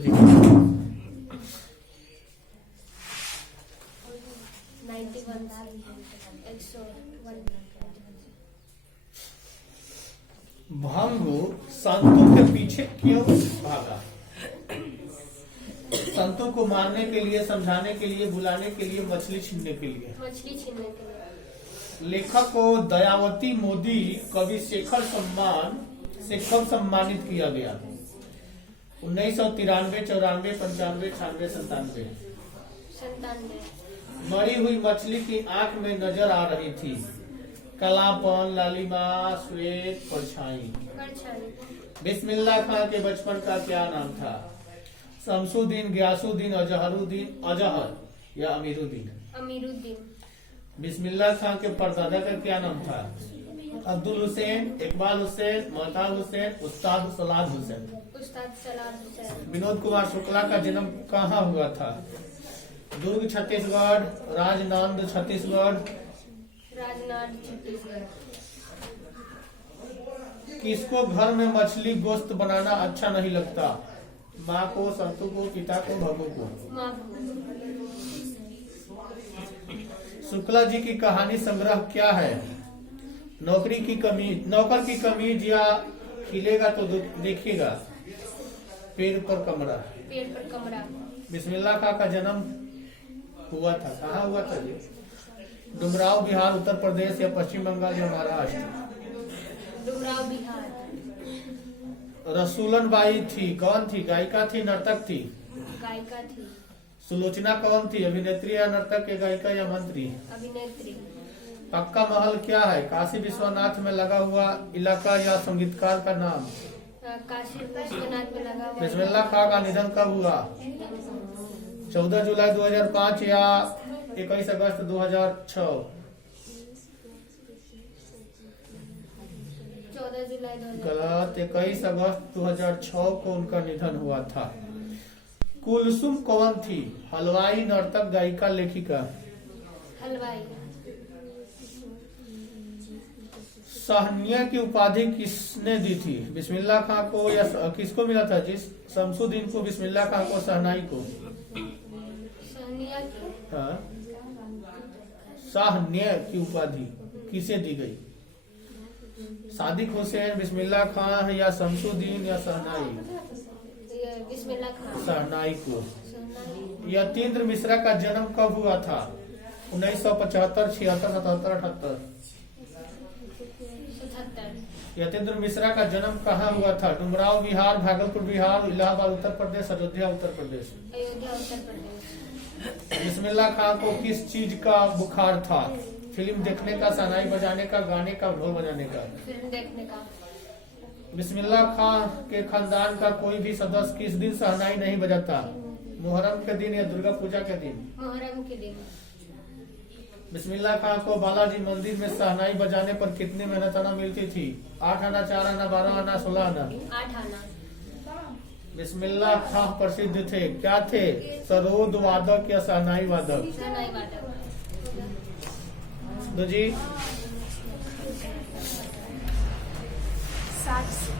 जी 91 भंगु संतों के पीछे क्यों भागा? संतों को मारने के लिए, समझाने के लिए, बुलाने के लिए, मछली छीनने के लिए। लेखक को दयावती मोदी कवि शेखर सम्मानित किया गया 1993, 94, 95, 96, 97। मरी हुई मछली की आंख में नजर आ रही थी कालापन, लालिमा, श्वेत परछाई। बिस्मिल्लाह खां के बचपन का क्या नाम था? शमसुद्दीन, गयासुद्दीन, अजहरुद्दीन, अजहर या अमीरुद्दीन। बिस्मिल्लाह खां के परदादा का क्या नाम था? अब्दुल हुसैन, इकबाल हुसैन, मोहताज हुसैन, उस्ताद सलाद हुसैन। विनोद कुमार शुक्ला का जन्म कहाँ हुआ था? दुर्ग छत्तीसगढ़, राजनांद छत्तीसगढ़। किसको घर में मछली गोश्त बनाना अच्छा नहीं लगता? माँ को, संतु को, पिता को, भगु को। शुक्ला जी की कहानी संग्रह क्या है? नौकर की कमीज या खिलेगा तो देखिएगा, पेड़ पर कमरा। बिस्मिल्लाह खां का जन्म हुआ था, कहाँ हुआ था जी? डुमराव, बिहार, उत्तर प्रदेश या पश्चिम बंगाल या महाराष्ट्र? डुमराव, बिहार। रसूलन बाई थी, कौन थी? गायिका थी, नर्तक थी? गायिका थी। सुलोचना कौन थी? अभिनेत्री या नर्तक या गायिका या मंत्री? अभिनेत्री। पक्का महल क्या है? काशी विश्वनाथ में लगा हुआ इलाका या संगीतकार का नाम? काशी विश्वनाथ में लगा हुआ। बिस्मिल्लाह खां का निधन कब हुआ? 14 जुलाई 2005 या 21 अगस्त 2006? 14 जुलाई 2006। गलत, 21 अगस्त 2006 को उनका निधन हुआ था। कुलसुम कौन थी? हलवाई, नर्तक, गायिका, लेखिका? हलवाई। सहनिया की उपाधि किसने दी थी? बिस्मिल्लाह खां को या किसको मिला था? शमसुद्दीन को, बिस्मिल्लाह खां को, शहनाई को? हाँ, सहनिया की उपाधि किसे दी गई? सादिक हुसैन, बिस्मिल्लाह खां या शमसुद्दीन या शहनाई? बिस्मिल्लाह खां। शहनाई को। यतीन्द्र मिश्रा का जन्म कब हुआ था? 1975, 76, 77, 78? 77। यतीन्द्र मिश्रा का जन्म कहाँ हुआ था? डुमराव, बिहार, भागलपुर, बिहार, इलाहाबाद, उत्तर प्रदेश, अयोध्या, उत्तर प्रदेश? अयोध्या, उत्तर प्रदेश। बिस्मिल्लाह खां को किस चीज का बुखार था? फिल्म देखने का, शहनाई बजाने का, गाने का, ढोल बजाने का? फिल्म देखने का। बिस्मिल्लाह खां के खानदान का कोई भी सदस्य किस दिन शहनाई नहीं बजाता? मुहर्रम के दिन या दुर्गा पूजा के दिन? मुहर्रम के दिन। बिस्मिल्लाह खां को बालाजी मंदिर में शहनाई बजाने पर कितनी मेहनताना मिलती थी? 8 आना, 4 आना, 12 आना, 16 आना? 8 आना। बिस्मिल्लाह खां प्रसिद्ध थे, क्या थे? सरोद वादक या शहनाई वादक? शहनाई वादक। तो जी 60 से।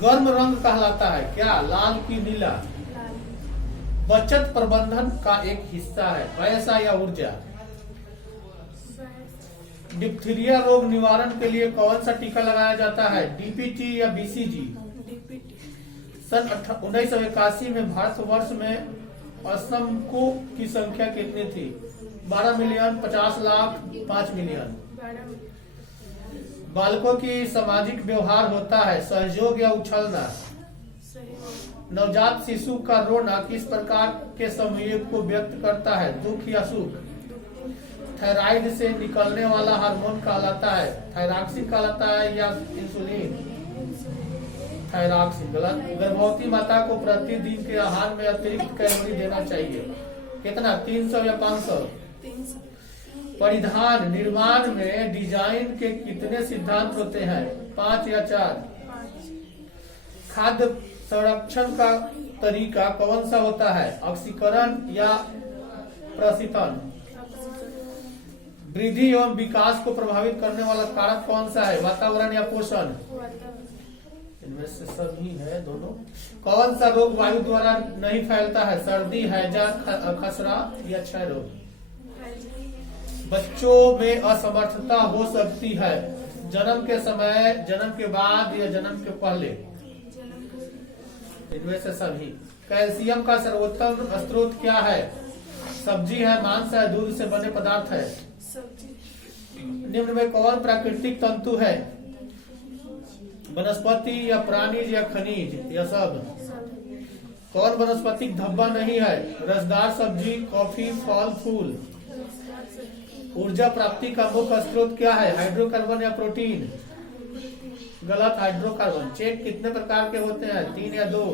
गर्म रंग कहलाता है क्या? लाल की नीला? बचत प्रबंधन का एक हिस्सा है, पैसा या ऊर्जा? डिप्थीरिया रोग निवारण के लिए कौन सा टीका लगाया जाता है? डीपीटी या बीसीजी? सन 1981 में भारतवर्ष में असमों की संख्या कितनी थी? 12 मिलियन, 50 लाख, 5 मिलियन? बालकों की सामाजिक व्यवहार होता है सहयोग या उछलना? नवजात शिशु का रोना किस प्रकार के संवेग को व्यक्त करता है? दुख या सुख? थायराइड से निकलने वाला हार्मोन कहलाता है? थायरॉक्सिन कहलाता है या इंसुलिन? थायरॉक्सिन। गलत। गर्भवती माता को प्रतिदिन के आहार में अतिरिक्त कैलोरी देना चाहिए, कितना? 300 या 500? 300। परिधान निर्माण में डिजाइन के कितने सिद्धांत होते हैं? 5 या 4? खाद्य संरक्षण का तरीका कौन सा होता है? ऑक्सीकरण या प्रशीतन? वृद्धि एवं विकास को प्रभावित करने वाला कारक कौन सा है? वातावरण या पोषण? इनमें से सभी है दोनों। कौन सा रोग वायु द्वारा नहीं फैलता है? सर्दी, हैजा, खसरा या क्षय रोग? बच्चों में असमर्थता हो सकती है जन्म के समय, जन्म के बाद या जन्म के पहले? इनमें से सभी। कैल्शियम का सर्वोत्तम स्रोत क्या है? सब्जी है, मांस है, दूध से बने पदार्थ है? निम्न में कौन प्राकृतिक तंतु है? वनस्पति या प्राणीज या खनिज या सब? कौन वनस्पतिक धब्बा नहीं है? रसदार सब्जी, कॉफी, फल, फूल? ऊर्जा प्राप्ति का मुख्य स्रोत क्या है? हाइड्रोकार्बन या प्रोटीन? गलत, हाइड्रोकार्बन। चेक कितने प्रकार के होते हैं? 3 या 2?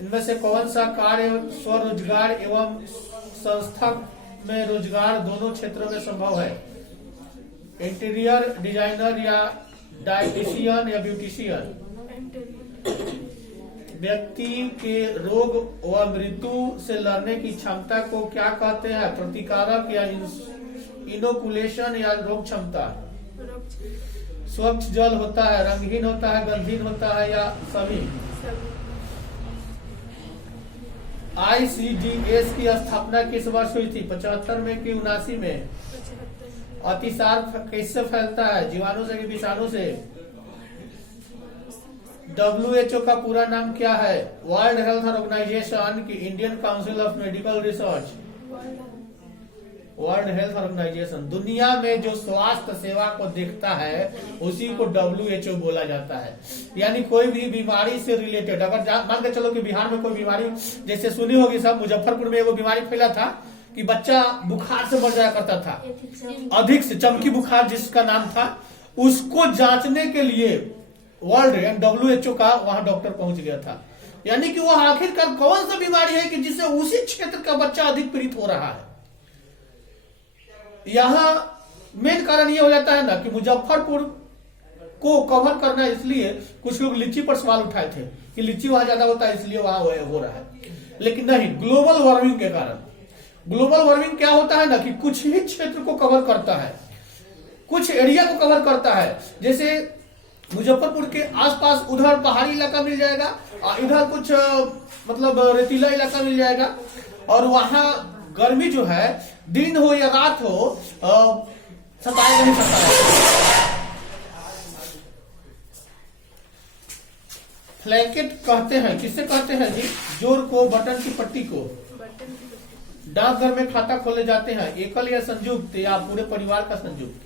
इनमें से कौन सा कार्य स्वरोजगार एवं संस्था में रोजगार दोनों क्षेत्रों में संभव है? इंटीरियर डिजाइनर या डाइटिशियन या ब्यूटिशियन? व्यक्ति के रोग व मृत्यु से लड़ने की क्षमता को क्या कहते हैं? प्रतिकारक या इनोकुलेशन या रोग क्षमता? स्वच्छ जल होता है, रंगहीन होता है, गंधहीन होता है या सभी? ICDS की स्थापना किस वर्ष हुई थी? 75 में कि 79 में? अतिसार कैसे फैलता है? जीवाणु से कि विषाणु से? WHO का पूरा नाम क्या है? वर्ल्ड हेल्थ ऑर्गेनाइजेशन की Indian Council of Medical Research? World Health Organization. दुनिया में जो स्वास्थ्य सेवा को देखता है उसी को WHO बोला जाता है। यानी कोई भी बीमारी से रिलेटेड, अगर मान के चलो कि बिहार में कोई बीमारी, जैसे सुनी होगी सब, मुजफ्फरपुर में एगो बीमारी फैला था कि बच्चा बुखार से मर जाया करता था, अधिक से चमकी बुखार जिसका नाम था, उसको जांचने के लिए वर्ल्ड एंड WHO का वहां डॉक्टर पहुंच गया था। यानी कि वह आखिरकार कौन सा बीमारी है कि जिससे उसी क्षेत्र का बच्चा अधिक पीड़ित हो रहा है। यहाँ मेन कारण ये हो जाता है ना कि मुजफ्फरपुर को कवर करना, इसलिए कुछ लोग लीची पर सवाल उठाए थे कि लीची वहां ज्यादा होता है इसलिए वहां हो रहा है, लेकिन नहीं, ग्लोबल वार्मिंग के कारण। ग्लोबल वार्मिंग क्या होता है ना कि कुछ ही क्षेत्र को कवर करता है, कुछ एरिया को कवर करता है। जैसे मुजफ्फरपुर के आसपास उधर पहाड़ी इलाका मिल जाएगा, इधर कुछ मतलब रेतीला इलाका मिल जाएगा, और वहां गर्मी जो है दिन हो या रात हो सताए नहीं सकता है। फ्लैकेट कहते हैं, किससे कहते हैं जी? जोर को, बटन की पट्टी को। डाकघर में खाता खोले जाते हैं, एकल या संयुक्त या पूरे परिवार का संयुक्त?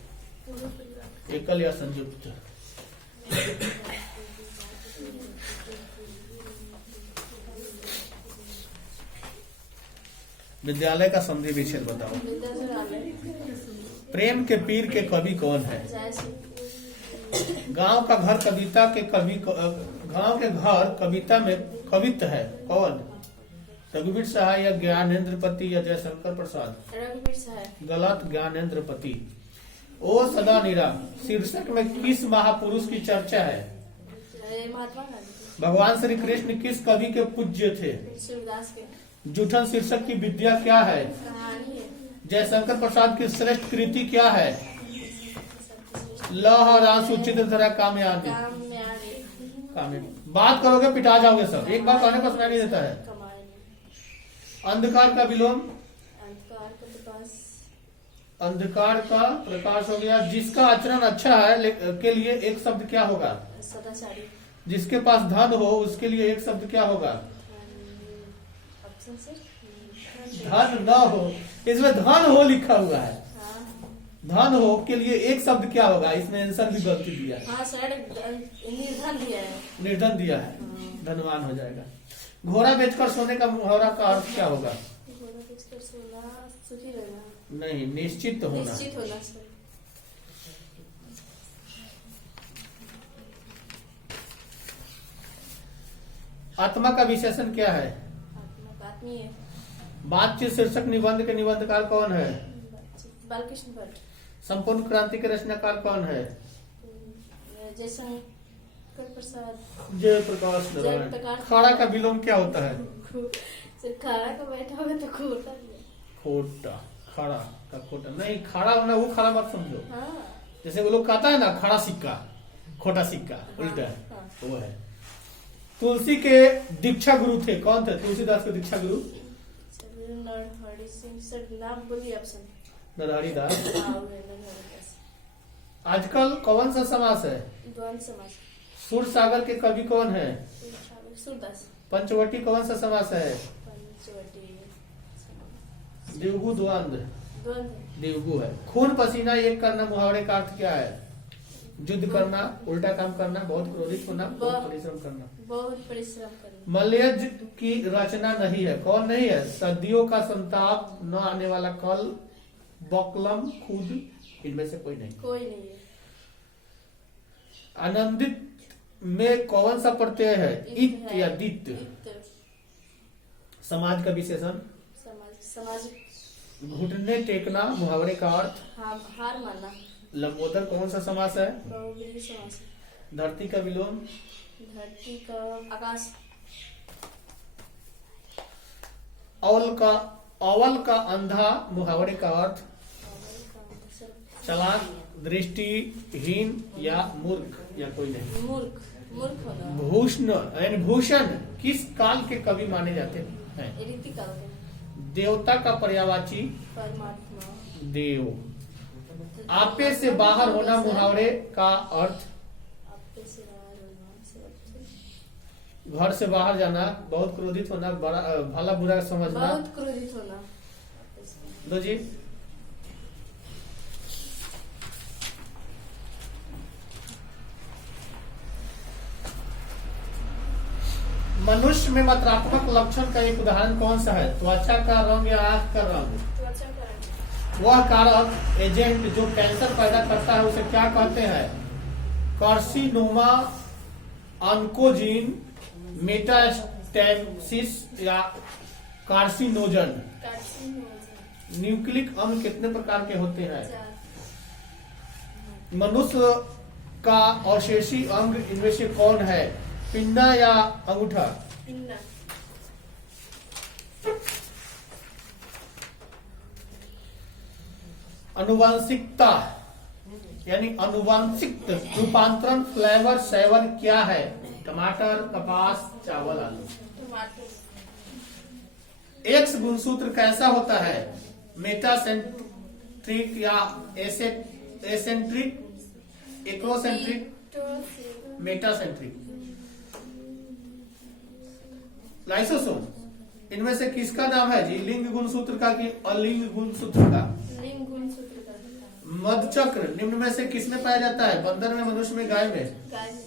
एकल या संयुक्त? विद्यालय का संधि विच्छेद बताओ। प्रेम के पीर के कवि कौन है? गांव का घर कविता के कवि, गांव के घर कविता में कवित्व है कौन? रघुवीर सहाय या ज्ञानेन्द्रपति या जयशंकर प्रसाद? रघुवीर सहाय। गलत, ज्ञानेन्द्रपति। ओ सदा निरा शीर्षक में किस महापुरुष की चर्चा है? महात्मा गांधी। भगवान श्री कृष्ण किस कवि के पूज्य थे? सूरदास के। जूठन शीर्षक की विद्या क्या है? कहानी है। जयशंकर प्रसाद की श्रेष्ठ कृति क्या है? लहरासुचित धरा कामयाबी। बात करोगे पिटा जाओगे सब, एक बार कहने पर सुनाई नहीं देता है। अंधकार का विलोम? अंधकार का प्रकाश हो गया। जिसका आचरण अच्छा है के लिए एक शब्द क्या होगा? सदाचारी। जिसके पास धन हो उसके लिए एक शब्द क्या होगा? धन न हो, इसमें धन हो लिखा हुआ है। धन हो के लिए एक शब्द क्या होगा? इसमें आंसर भी गलती दिया है। निर्धन दिया है। निर्धन दिया है, धनवान हो जाएगा। घोड़ा बेचकर सोने का मुहावरा का अर्थ क्या होगा? घोड़ा बेचकर सोना, सुखी रहना। नहीं, निश्चित होना। निश्चित होना। आत्मा का विशेषण क्या है? आत्मीय। बातचीत शीर्षक निबंध के निबंधकार कौन है? बालकृष्ण भट्ट। संपूर्ण क्रांति के रचनाकार कौन है? जयशंकर प्रसाद। जयप्रकाश नारायण। खाड़ा का विलोम क्या होता है? खाड़ा का बैठा हुआ तो खोटा। खोटा। खाड़ा का खोटा नहीं, खाड़ा होना वो खाड़ा मत समझो। हाँ। जैसे वो लोग कहता है ना खड़ा सिक्का, खोटा सिक्का उल्टा हाँ। वो है। तुलसी के दीक्षा गुरु थे, कौन थे तुलसीदास के दीक्षा गुरु? नरहरि सिंह सर, नाम बोलिए ऑप्शन। नरहरि दास। हाँ, वो है नरहरि दास। आजकल कौन सा समास है? द्वंद्व समास। सुर सागर के कवि कौन है? सूरदास। पंचवटी कौन सा समास है? पंचवटी द्विगु द्वंद्व। द्वंद्व। द्विगु है। खून पसीना एक करना मुहावरे का अर्थ क्या है? युद्ध करना, उल्टा काम करना, बहुत क्रोधित होना, बहुत परिश्रम करना। बहुत परिश्रम करना। मलयज की रचना नहीं है, कौन नहीं है? सदियों का संताप, न आने वाला कल, बकलम, खुद, इनमें से कोई नहीं। कोई नहीं है। आनंदित में कौन सा प्रत्यय है? इत या दित। इत। समाज का विशेषण? समाज। घुटने टेकना मुहावरे का अर्थ? हार मानना। लंबोदर कौन सा समास है? बहुव्रीहि समास। धरती का विलोम? धरती का आकाश। अवल का अंधा मुहावरे का अर्थ? चालाक, दृष्टिहीन या मूर्ख या कोई नहीं। मूर्ख। मूर्ख होना। भूषण यानी भूषण किस काल के कवि माने जाते हैं? रीतिकाल के। देवता का पर्यायवाची? परमात्मा। देव। आपे से बाहर होना मुहावरे का अर्थ? आपे से बाहर होना। घर से बाहर जाना, बहुत क्रोधित होना, भला बुरा समझना। बहुत क्रोधित होना। दो जी। मनुष्य में मात्रात्मक लक्षण का एक उदाहरण कौन सा है? त्वचा का रंग या आंख का रंग? त्वचा का रंग। वह कारक एजेंट जो कैंसर पैदा करता है उसे क्या कहते हैं? कार्सिनोमा, ऑन्कोजीन, मेटास्टेसिस या कार्सिनोजन। कार्सिनोजन। न्यूक्लिक अम्ल कितने प्रकार के होते हैं? 4। मनुष्य का अवशेषी अंग इनमें से कौन है? पिंडा या अंगूठा? पिंडा। अनुवांशिकता यानी अनुवांशिक रूपांतरण फ्लेवर सेवन क्या है? टमाटर, कपास, चावल, आलू। टमाटर। एक्स गुणसूत्र कैसा होता है? मेटासेंट्रिक या एसेंट्रिक, एक्रोसेंट्रिक, मेटासेंट्रिक। लाइसोसोम इनमें से किसका नाम है जी? लिंग गुणसूत्र का कि अलिंग गुणसूत्र का? लिंग गुणसूत्र का। मधुचक्र निम्न में से किसमें पाया जाता है? बंदर में, मनुष्य में, गाय में? गाय में।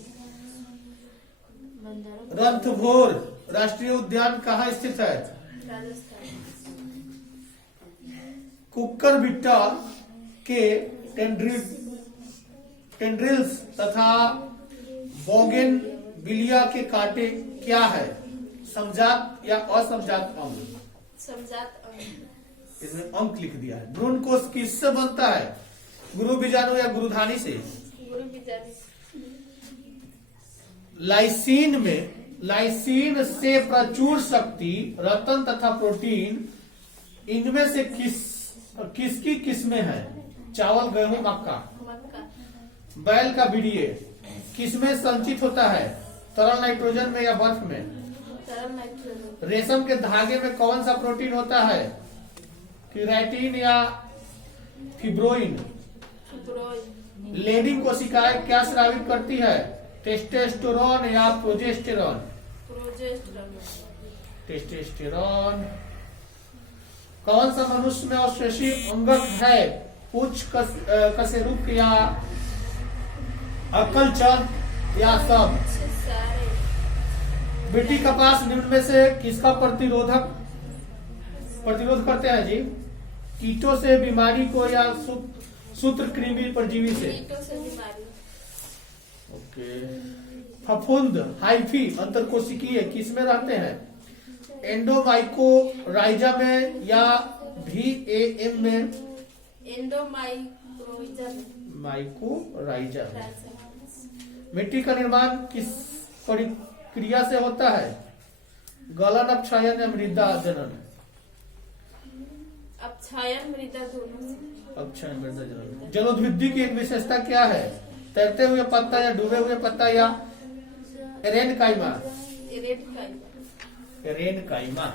बंदर। रणथंभौर राष्ट्रीय उद्यान कहाँ स्थित है? राजस्थान। कुक्करबिट्टा के टेंड्रिल्स तथा बोगेनविलिया के कांटे क्या है? समजात या असमजात अंग? समजात अंग। इसमें अंक लिख दिया है। भ्रूण कोष किससे बनता है? गुरु बीजाणु या गुरुधानी से? गुरु बीजाणु। लाइसीन से प्रचुर शक्ति, रतन तथा प्रोटीन इनमें से किसकी किस्में हैं? चावल, गेहूं, मक्का? मक्का। बैल का बीड़िए किसमें संचित होता है? तरल नाइट्रोजन में या बर्फ में? तरल नाइट्रोजन। रेशम के धागे में कौन सा प्रोटीन होता है? केराटिन या फिब्रोइन? फिब्रोइन। लेडिंग कोशिकाएं क्या स्रावित करती है? टेस्टोस्टेरोन या प्रोजेस्टेरॉन? प्रोजेस्टेरॉन। टेस्टोस्टेरोन। कौन सा मनुष्य में अवशेषी अंगक है? पुच्छ, कशेरुक या अकलचर या सब? सारे। बेटी कपास निम्न में से किसका प्रतिरोध करते हैं जी? कीटों से, बीमारी को या सूत्रकृमि परजीवी से? कीटों से बीमारी। ओके। फफूंद, हाइफी, अंतरकोशिकीय किसमें रहते हैं? एंडोमाइकोराइजा में या VAM में? एंडोमाइकोराइजा में। माइकोराइजा में। मिट्टी का निर्माण किस प्रक्रिया से होता है? गलन, अपक्षयन या मृदा जनन? अपक्षयन, मृदा दोनों से। अपक्षयन, मृदा जनन। जलोद्भिद्दी की एक विशेषता क्या है? तैरते हुए पत्ता या डूबे हुए पत्ता या रेन काइमा? रेड काइमा। रेन काइमा।